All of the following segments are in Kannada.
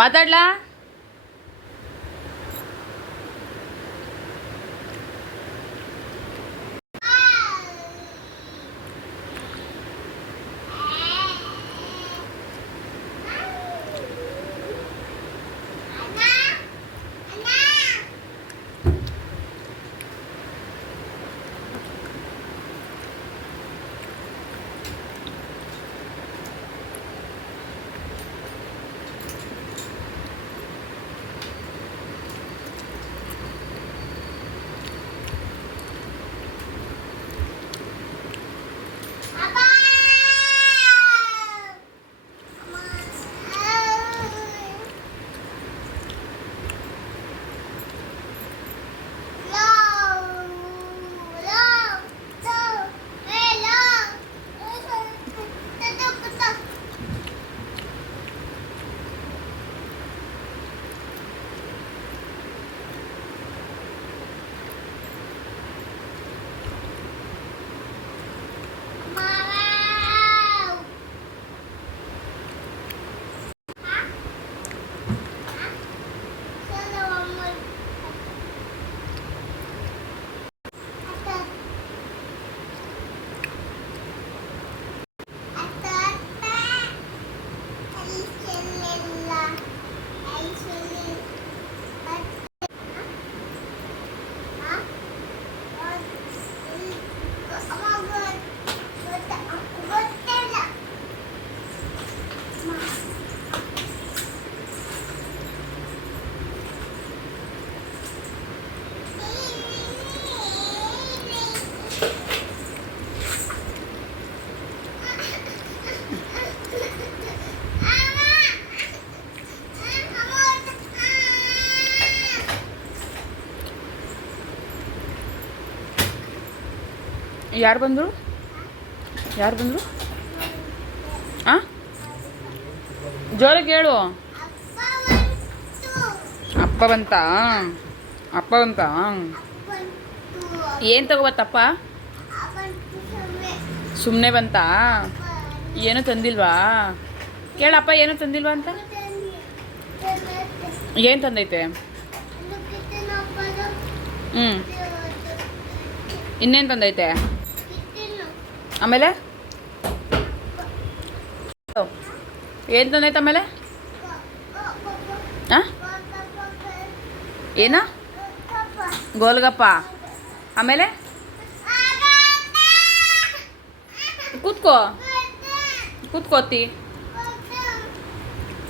ಮಾತಾಡ್ಲಾ? ಯಾರು ಬಂದರು? ಹಾಂ, ಜೋರಾಗಿ ಹೇಳು. ಅಪ್ಪ ಬಂತಾ? ಏನು ತಗೋಬತ್ತಪ್ಪ? ಸುಮ್ಮನೆ ಬಂತಾ? ಏನೂ ತಂದಿಲ್ವಾ? ಕೇಳಪ್ಪ, ಏನೂ ತಂದಿಲ್ವಾ ಅಂತ. ಏನು ತಂದೈತೆ? ಇನ್ನೇನು ತಂದೈತೆ? ಆಮೇಲೆ ಏನು ತಂದೈತೆ? ಆಮೇಲೆ ಹಾಂ, ಏನ? ಗೋಲ್ಗಪ್ಪ. ಆಮೇಲೆ ಕೂತ್ಕೋತಿ.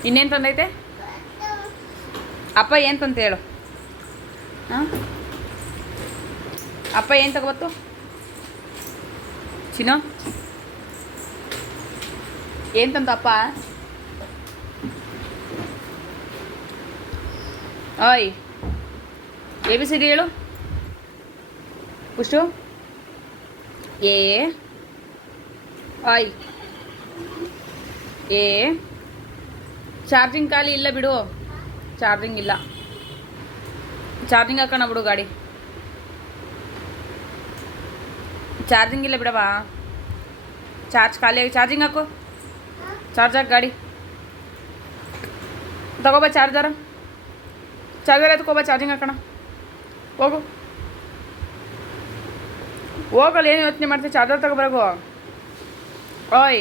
ಇನ್ನೇನು ತಂದೈತೆ? ಅಪ್ಪ ಏನು ತಂತ ಹೇಳು. ಹಾಂ, ಅಪ್ಪ ಏನು ತಗೋಬತ್ತು? ಚಿನ್ನು ಏನು ತಂದಪ್ಪ? ಓಯ್, ABCD ಹೇಳು. ಪುಷ್ಟು ಎ ಓಯ್ ಎ. ಚಾರ್ಜಿಂಗ್ ಖಾಲಿ ಇಲ್ಲ ಬಿಡು, ಚಾರ್ಜಿಂಗ್ ಇಲ್ಲ. ಚಾರ್ಜಿಂಗ್ ಹಾಕೋಣ ಬಿಡು ಗಾಡಿ. ಚಾರ್ಜಿಂಗ್ ಇಲ್ಲ ಬಿಡವಾ, ಚಾರ್ಜ್ ಖಾಲಿಯಾಗಿ. ಚಾರ್ಜಿಂಗ್ ಹಾಕು, ಚಾರ್ಜ್ ಹಾಕಿ ಗಾಡಿ. ತಗೋಬಾ ಚಾರ್ಜರ್ ಎತ್ಕೋಬಾ, ಚಾರ್ಜಿಂಗ್ ಹಾಕೋಣ. ಹೋಗಲ್ಲ, ಏನು ಯೋಚನೆ ಮಾಡ್ತೀವಿ? ಚಾರ್ಜರ್ ತಗೋಬರಗು. ಓಯ್,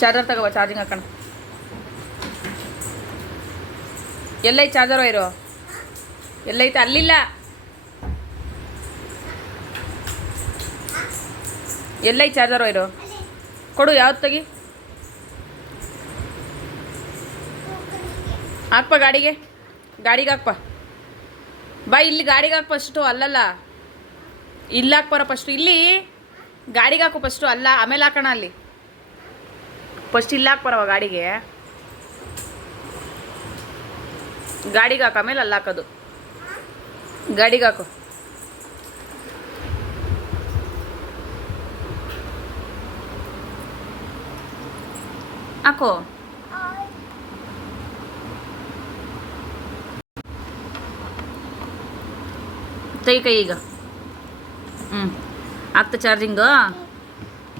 ಚಾರ್ಜರ್ ತಗೋಬಾ, ಚಾರ್ಜಿಂಗ್ ಹಾಕೋಣ. ಎಲ್ಲೈತೆ ಚಾರ್ಜರ್ ವೈರು? ಎಲ್ಲೈತೆ? ಅಲ್ಲಿಲ್ಲ. ಎಲ್ಲೈತೆ ಚಾರ್ಜರ್ ವೈರು? ಕೊಡು. ಯಾವ್ದು ತೆಗಿ? ಹಾಕ್ಪ ಗಾಡಿಗೆ ಹಾಕ್ಪ. ಬಾ ಇಲ್ಲಿ ಗಾಡಿಗೆ ಹಾಕು ಫಸ್ಟು. ಅಲ್ಲಲ್ಲ, ಇಲ್ಲಿ ಹಾಕ್ಬಾರ ಫಸ್ಟು. ಇಲ್ಲಿ ಗಾಡಿಗೆ ಹಾಕು ಫಸ್ಟು. ಅಲ್ಲ, ಆಮೇಲೆ ಹಾಕೋಣ. ಅಲ್ಲಿ ಫಸ್ಟ್ ಇಲ್ಲಿ ಹಾಕ್ಬಾರವ ಗಾಡಿಗೆ ಹಾಕು, ಆಮೇಲೆ ಅಲ್ಲಿ ಹಾಕೋದು. ಗಾಡಿಗೆ ಹಾಕು. ಹಾಕೋ. ಕೈ ಈಗ ಆಗ್ತ ಚಾರ್ಜಿಂಗು.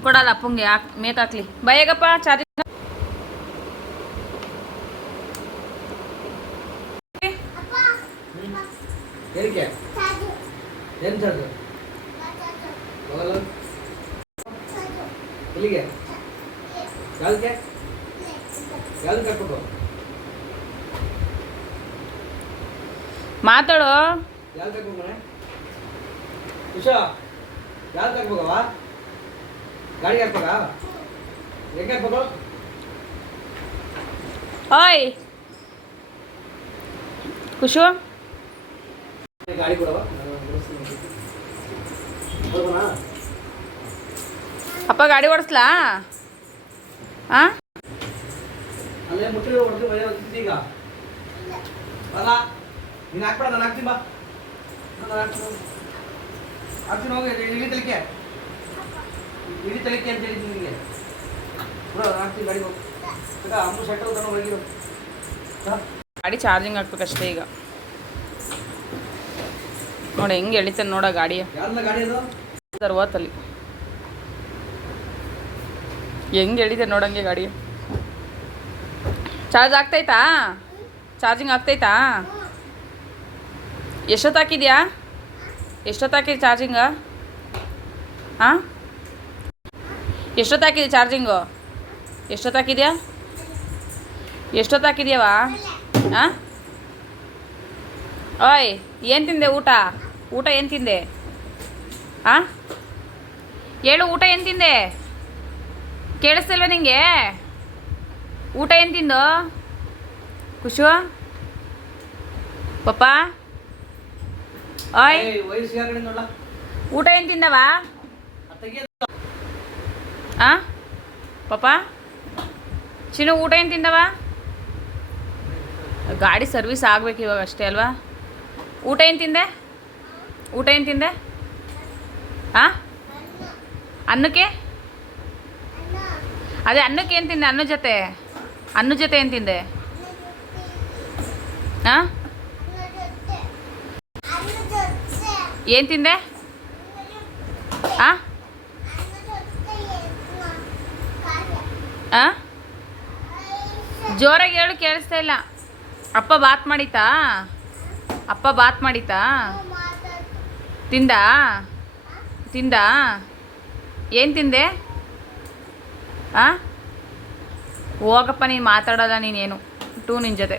ಕೊಡಲ್ಲ ಅಪ್ಪಂಗೆ, ಮೇಕ್ ಹಾಕ್ಲಿ. ಬೈಗಪ್ಪ ಚಾರ್ಜಿಂಗ್. ಏನಕ್ಕೆ ಏನು ಚಾರ್ಜ್ ಹೋಗಲ್ಲ ಇಲ್ಲಿಗೆ ಯಾವ್ದಕ್ಕೆ ಯಾವ್ದಕ್ಕೆ ಹಾಕ್ಬೇಕು ಮಾತಾಡು. ಯಾವ್ದಕ್ಕೆ ಹಾಕ್ಬೇಕು ಮನೆ ವಿಷಯ ಯಾವ್ದಕ್ಕೆ ಹಾಕ್ಬೇಕವ ಗಾಡಿಗೆ ಹಾಕ್ಬೇಕಾ ಹೆಂಗೆ ಹಾಕ್ಬೇಕು ಓಯ್ ಖುಷು ಗಾಡಿ ಕೊಡವ ಅಪ್ಪ ಗಾಡಿ ಓಡಿಸ್ಲಾ? ಹಾಂ ಅಲ್ಲೇ ಮುಟ್ಟಿ ಹೊಡೆದು ಭಯ ಈಗ ಅಲ್ಲ ನೀನು ಹಾಕ್ಬೇಡ ನಾನು ಹಾಕ್ತೀನಿ ಬಾ ನಾನು ಹಾಕ್ತೀನಿ ಹೋಗಿ ಇಳಿ ತಲಿಕೆ ಇಳಿ ತಲಿಕೆ ಅಂತ ಹೇಳಿದ್ದೀನಿ ನಿನಗೆ ಬಿಡ ನಾನು ಹಾಕ್ತೀನಿ ಗಾಡಿ ಹೋಗಿ ಈಗ ಅಮ್ಮ ಶೆಟ್ಟ ಊಟ ಹೋಗಿರೋ ಗಾಡಿ ಚಾರ್ಜಿಂಗ್ ಹಾಕ್ಬೇಕಷ್ಟೇ ಈಗ. ನೋಡಿ ಹೆಂಗೆ ಎಳಿತಾನೆ ನೋಡ ಗಾಡಿಯ ಯಾರನ್ನ ಗಾಡಿ ಅದು ತರ್ವತ್ತಲ್ಲಿ ಹೆಂಗೆ ಎಳಿತಾನೆ ನೋಡಂಗೆ ಗಾಡಿಯ. ಚಾರ್ಜ್ ಆಗ್ತೈತಾ? ಚಾರ್ಜಿಂಗ್ ಆಗ್ತೈತಾ? ಎಷ್ಟೊತ್ತು ಹಾಕಿದ್ಯಾ? ಎಷ್ಟೊತ್ತು ಹಾಕಿದ್ಯ ಚಾರ್ಜಿಂಗ? ಹಾಂ ಎಷ್ಟೊತ್ತು ಹಾಕಿದ್ಯ ಚಾರ್ಜಿಂಗು? ಎಷ್ಟೊತ್ತು ಹಾಕಿದ್ಯಾ? ಎಷ್ಟೊತ್ತು ಹಾಕಿದ್ಯವ? ಹಾಂ ಓಯ್ ಏನು ತಿಂದೆ ಊಟ? ಊಟ ಏನು ತಿಂದೆ? ಹಾಂ ಹೇಳು, ಊಟ ಏನು ತಿಂದೆ? ಕೇಳಿಸ್ತಿಲ್ವ ನಿಂಗೆ? ಊಟ ಏನು ತಿಂದು ಖುಷು ಪಪ್ಪ? ಓಯ್ ವಯಸ್ಸು ಯಾರು ನೋಡ ಊಟ ಏನು ತಿಂದವ? ಹಾಂ ಪಪ್ಪ ಚಿನ್ನು ಊಟ ಏನು ತಿಂದವ? ಗಾಡಿ ಸರ್ವಿಸ್ ಆಗ್ಬೇಕು ಇವಾಗ ಅಷ್ಟೇ ಅಲ್ವಾ? ಊಟ ಏನು ತಿಂದೆ? ಊಟ ಏನು ತಿಂದೆ? ಹಾಂ ಅನ್ನಕ್ಕೆ? ಅದೇ ಅನ್ನಕ್ಕೆ ಏನು ತಿಂದೆ? ಅನ್ನ ಜೊತೆ ಏನು ತಿಂದೆ? ಹಾಂ ಏನು ತಿಂದೆ? ಹಾಂ ಹಾಂ ಜೋರಾಗಿ ಹೇಳು, ಕೇಳಿಸ್ತಾ ಇಲ್ಲ. ಅಪ್ಪ ಬಾತ್ ಮಾಡಿತಾ? ಅಪ್ಪ ಬಾತ್ ಮಾಡಿತಾ? ತಿಂದ ತಿಂದ ಏನು ತಿಂದೆ? ಹಾಂ ಹೋಗಪ್ಪ, ನೀನು ಮಾತಾಡೋಲ್ಲ ನೀನೇನು ಟೂ ನಿನ್ನ ಜೊತೆ.